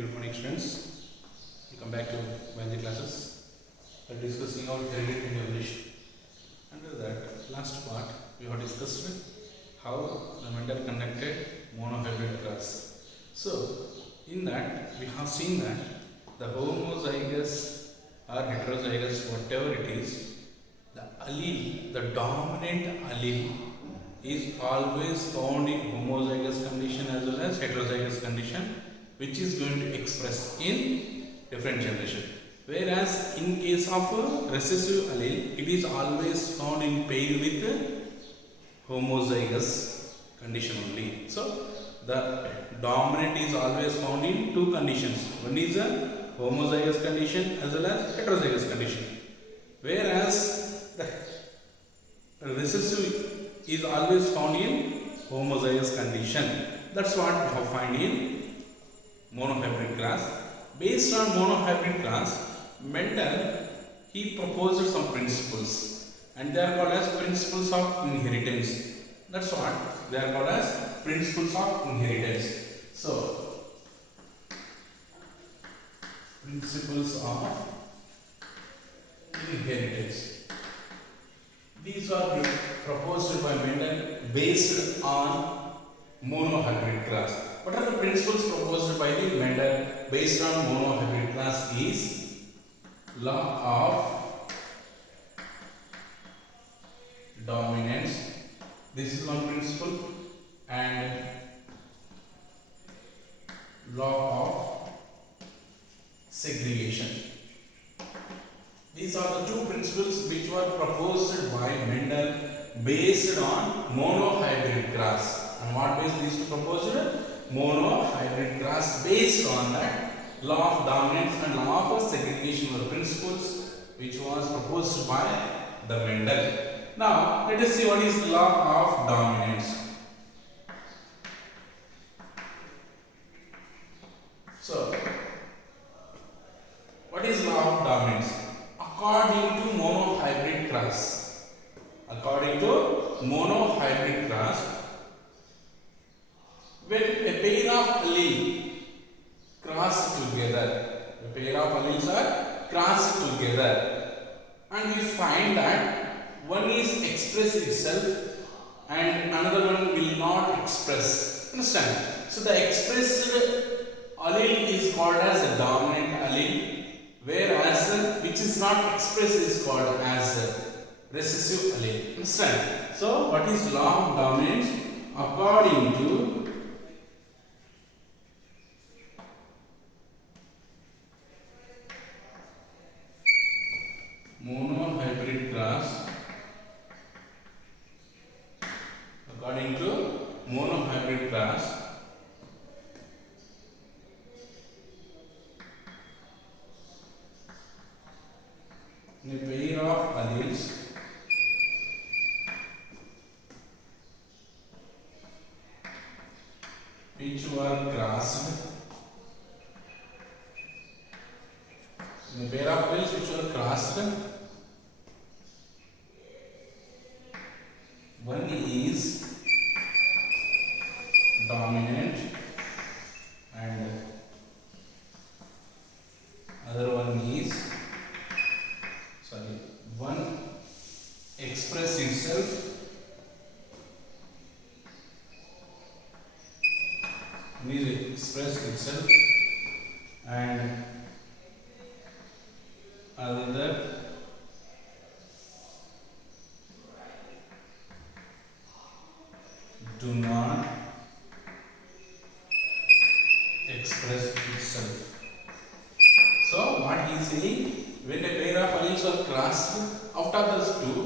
good morning, students. Welcome back to biology classes. We are discussing about hereditary and evolution. Under that last part, we have discussed how the Mendel conducted monohybrid cross. So, in that we have seen that the homozygous or heterozygous, whatever it is, the allele, the dominant allele, is always found in homozygous condition as well as heterozygous condition, which is going to express in different generation. Whereas in case of recessive allele, it is always found in pair with homozygous condition only. So the dominant is always found in two conditions. One is a homozygous condition as well as heterozygous condition. Whereas the recessive is always found in homozygous condition. That's what we have found in monohybrid class. Based on monohybrid class, Mendel he proposed some principles, and they are called as principles of inheritance. That's what they are called as principles of inheritance. So, principles of inheritance. These are proposed by Mendel based on monohybrid class. What are the principles proposed by the Mendel based on monohybrid class? Is law of dominance. This is one principle, and law of segregation. These are the two principles which were proposed by Mendel based on monohybrid cross. And what based these two proposed? Monohybrid cross. Based on that, law of dominance and law of segregation were principles which was proposed by the Mendel. Now let us see what is law of dominance. So, what is law of dominance? According to monohybrid cross, when a pair of alleles cross together, and we find that one is express itself and another one will not express. Understand? So the expressed allele is called as a dominant allele, whereas which is not expressed is called as recessive allele. Understand? So what is law of dominance? According to monohybrid class, in a pair of alleles which were crossed, in a pair of alleles which were crossed, one is dominant and other one is one express itself, and other do not express itself. So what he is saying, when a pair of alleles are crossed, out of those two,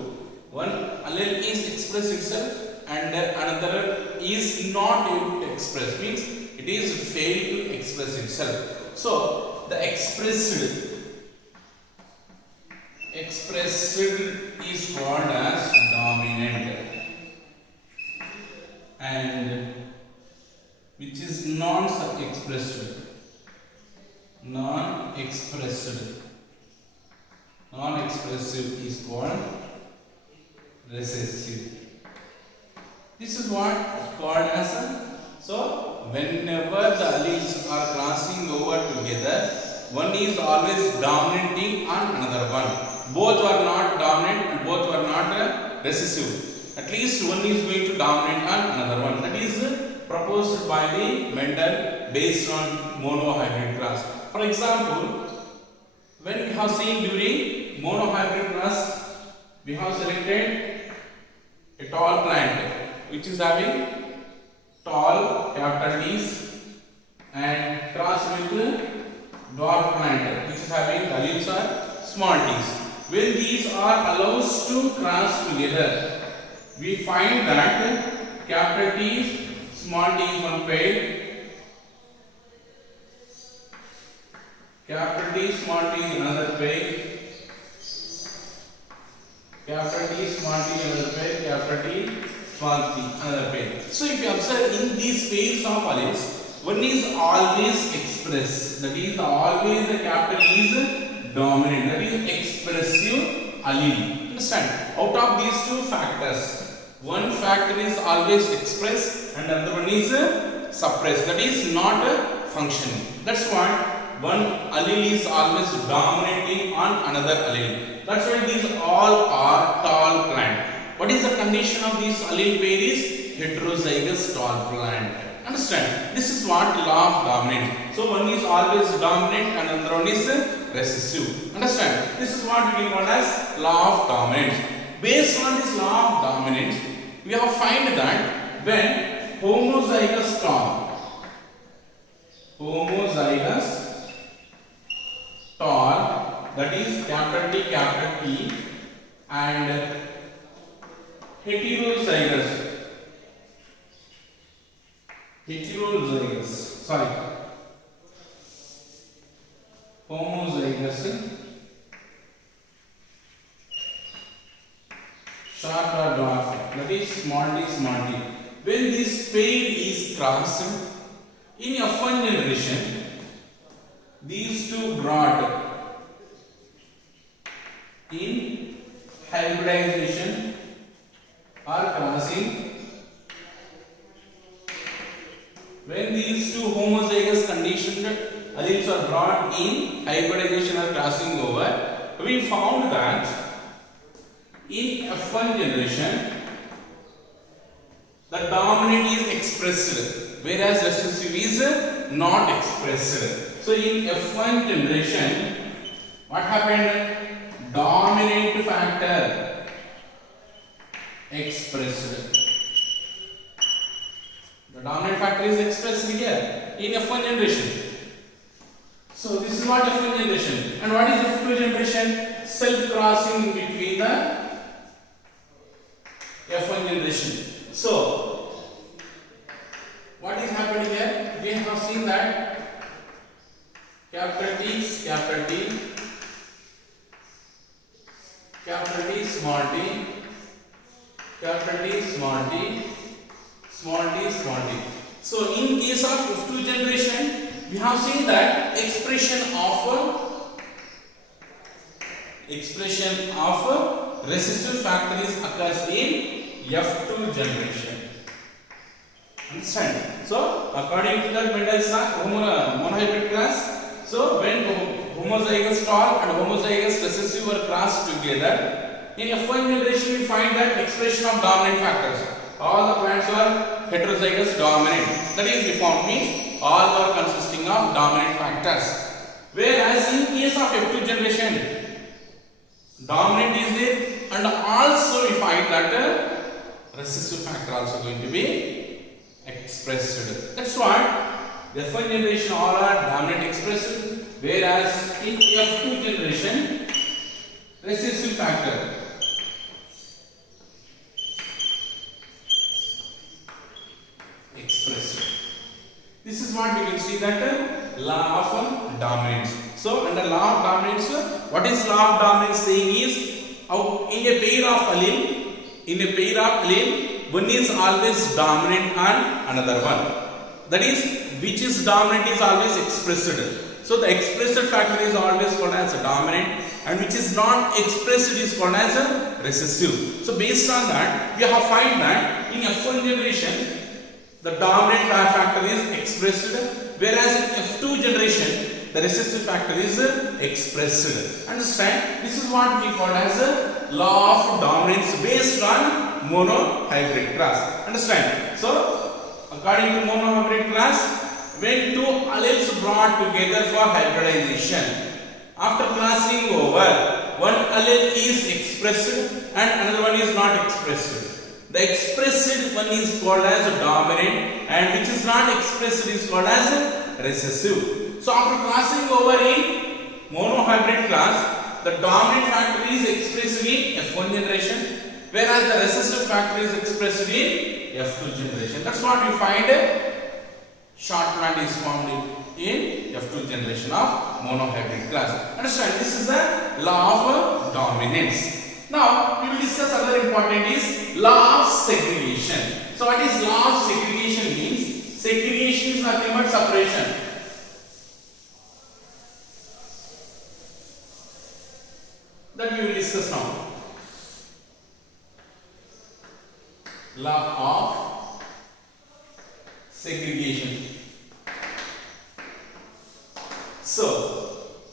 one allele is express itself and another is not able to express, means it is failed to express itself. So the expressed is called as dominant, and which is non-expressive is called recessive. This is what called as a, so whenever the alleles are crossing over together, one is always dominating on another one. Both are not dominant and both are not recessive. At least one is going to dominate on another one. That is proposed by the Mendel based on monohybrid cross. For example, when we have seen during monohybrid cross, we have selected a tall plant which is having tall capital T's and cross with dwarf plant which is having alleles are small t's. When these are allowed to cross together, we find that capital T, small t is one pair, capital T, small t is another pair, capital T, small t another pair, capital T, small t another pair. So if you observe in these pairs of alleles, one is always expressed. That is always the capital is dominant. That is expressive allele. Understand? Out of these two factors, one factor is always expressed and another one is suppressed. That is not functioning. That's why one allele is always dominating on another allele. That's why these all are tall plant. What is the condition of this allele pair is heterozygous tall plant. Understand? This is what law of dominance. So one is always dominant and another one is recessive. Understand? This is what we call as law of dominance. Based on this law of dominance, we have find that when homozygous tall, that is capital T and heterozygous, homozygous, short or dwarf, that is small t. When this pair is crossed in F1 generation, these two brought in hybridization or crossing. When these two homozygous conditioned alleles are brought in hybridization or crossing over, we found that in F1 generation the dominant is expressed whereas recessive is not expressed. So in F1 generation, what happened? Dominant factor expressed. The dominant factor is expressed here in F1 generation. So this is what F1 generation. And what is F2 generation? Self-crossing in between the F1 generation. So what is happening here? We have seen that capital T, capital T, capital T, small t, capital T, small t, small t, small t. So in case of F2 generation, we have seen that expression of recessive factor is occurs in F2 generation. Understand? So according to that Mendel's monohybrid class, so when homozygous tall and homozygous recessive were crossed together, in F1 generation we find that expression of dominant factors. All the plants are heterozygous dominant. That is, we found means all are consisting of dominant factors. Whereas in case of F2 generation, dominant is there and also we find that recessive factor also going to be expressed. That's why the F1 generation all are dominant expressed, whereas in F2 generation recessive factor expressed. This is what we can see that law of dominance. So under law of dominance, what is law of dominance saying is in a pair of allele, one is always dominant on another one. That is, which is dominant is always expressed. So the expressed factor is always called as a dominant, and which is not expressed is called as a recessive. So based on that, we have find that in F1 generation, the dominant factor is expressed, whereas in F2 generation, the recessive factor is expressed. Understand? This is what we call as a law of dominance based on monohybrid class. Understand? So, according to monohybrid class, when two alleles brought together for hybridization, after crossing over, one allele is expressed and another one is not expressed. The expressed one is called as dominant and which is not expressed is called as recessive. So after crossing over in monohybrid class, the dominant factor is expressed in F1 generation, whereas the recessive factor is expressed in F2 generation. That's what we find short plant is formed in F2 generation of monohybrid class. Understand? This is the law of dominance. Now we will discuss other important is law of segregation. So what is law of segregation means? Segregation is nothing but separation. That we will discuss now. Law of segregation. So,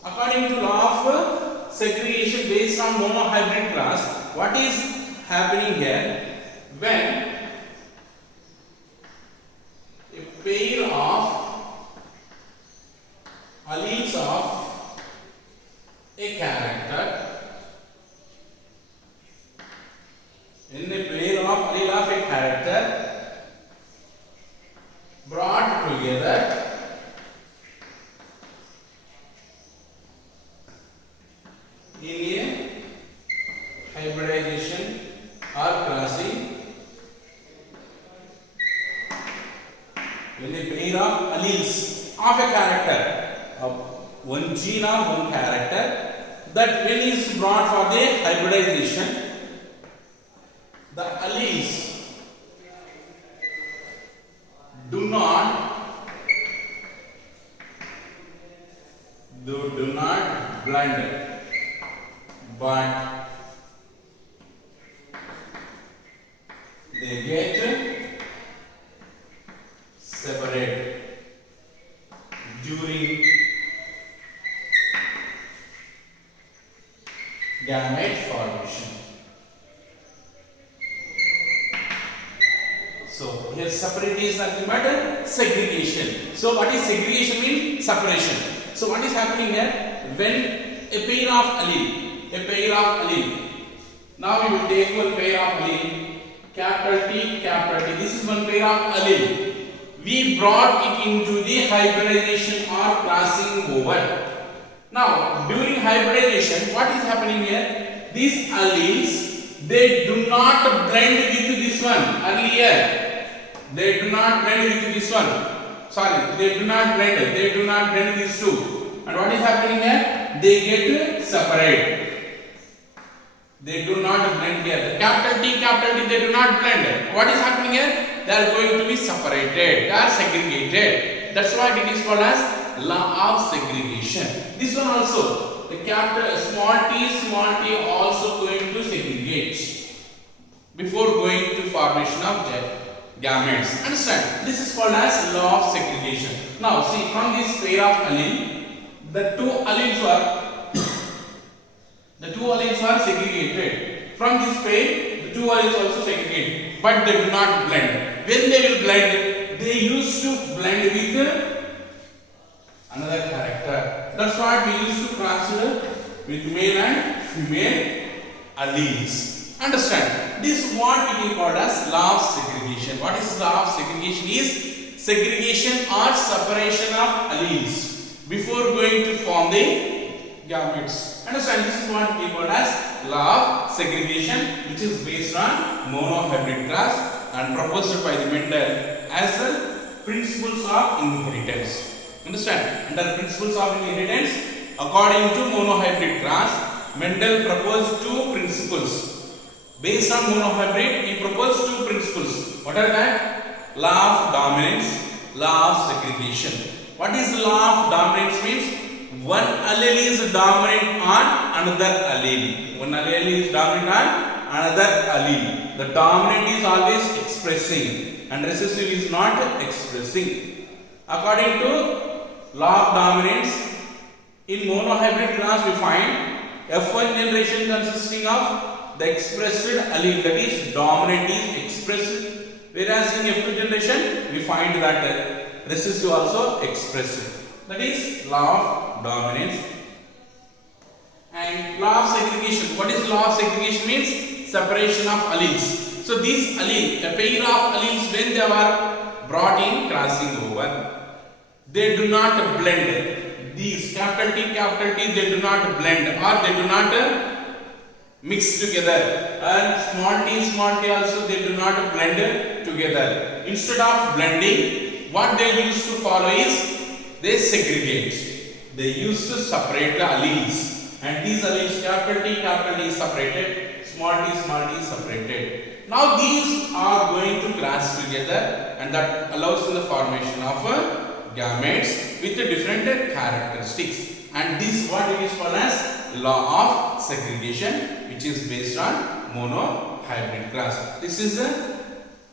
according to law of segregation based on monohybrid class, what is happening here? When a pair of alleles of a character, in a pair of allele of a character brought together in a hybridization or crossing, when a pair of alleles of a character, of one gene or one character, that when is brought for the hybridization, the alleles do not blend, but they get separated during gamete formation. So here separate is nothing but segregation. So what is segregation mean? Separation. So what is happening here? When a pair of allele. Now we will take one pair of allele, capital T. This is one pair of allele. We brought it into the hybridization or crossing over. Now during hybridization, what is happening here? These alleles, they do not blend with this one earlier. They do not blend with this one. Sorry, they do not blend these two. And what is happening here? They get separate. They do not blend here. The capital T, they do not blend. What is happening here? They are going to be separated. They are segregated. That's why it is called as law of segregation. This one also, the capital small t also going to segregate before going to formation of gametes. Understand? This is called as law of segregation. Now see, from this pair of allele, the two alleles are segregated. From this pair, the two alleles also segregated, but they do not blend. When they will blend, they used to blend with another character. That's why we used to consider with male and female alleles. Understand? This is what it is called as law of segregation. What is law of segregation? Is segregation or separation of alleles before going to form the gametes. Understand? This is what we call as law of segregation, which is based on monohybrid class and proposed by the Mendel as the principles of inheritance. Understand? Under principles of inheritance, according to monohybrid class, Mendel proposed two principles. Based on monohybrid, he proposed two principles. What are that? Law of dominance, law of segregation. What is the law of dominance means? One allele is dominant on another allele. One allele is dominant on another allele. The dominant is always expressing and recessive is not expressing. According to law of dominance, In monohybrid class we find F1 generation consisting of the expressed allele, that is dominant is expressed, whereas in F2 generation we find that recessive also expressed. That is law of dominance. And law of segregation. What is law of segregation? Means separation of alleles. So these allele, a pair of alleles, when they were brought in crossing over, they do not blend. These capital T, they do not blend or they do not mix together. And small t also they do not blend together. Instead of blending, what they used to follow is they segregate. They used to separate the alleles. And these alleles, capital T is separated, small t is separated. Now these are going to cross together, and that allows in the formation of gametes with different characteristics. And this what it is called as law of segregation, which is based on monohybrid class. This is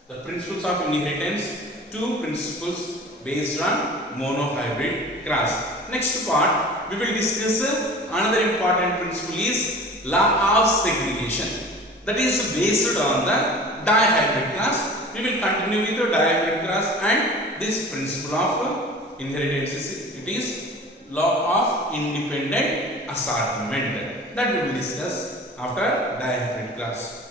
the principles of inheritance, two principles based on monohybrid class. Next part we will discuss another important principle is law of segregation, that is based on the dihybrid class. We will continue with the dihybrid class, and this principle of inheritance is law of independent assortment, that we will discuss after dihybrid class.